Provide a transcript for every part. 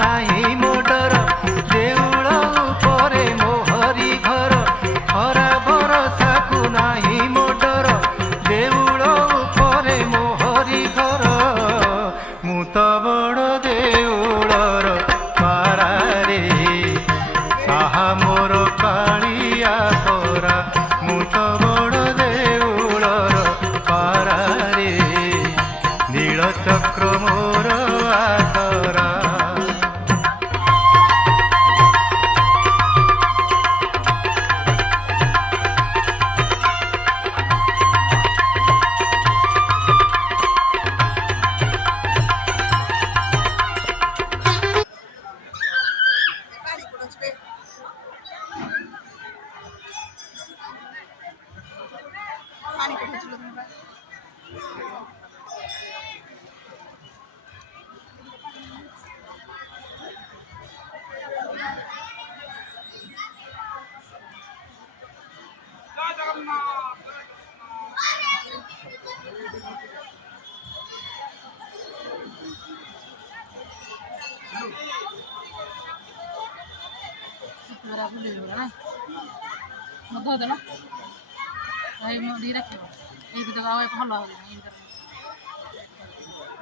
नाही मोडर देउल उपरे मोहरी घर खरा भरोसा को नाही मोडर देउल उपरे मोहरी घर मु तो बड़ देउलर पारारे साहा मोर कालिया परा मु तो बड़ देउलर पारारे नील चक्र मोर आसरा मेरा भूल गया ना मत हो देना भाई मैं दी रखे ये भी तो गावे भल हो ये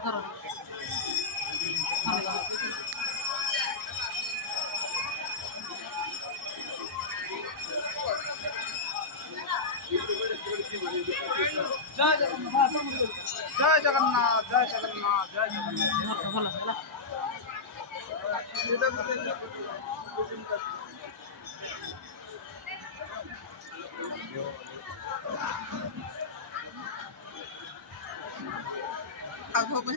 धरो जय जगन्नाथ जय जगन्नाथ जय जगन्नाथ जय जगन्नाथ भल भल आगो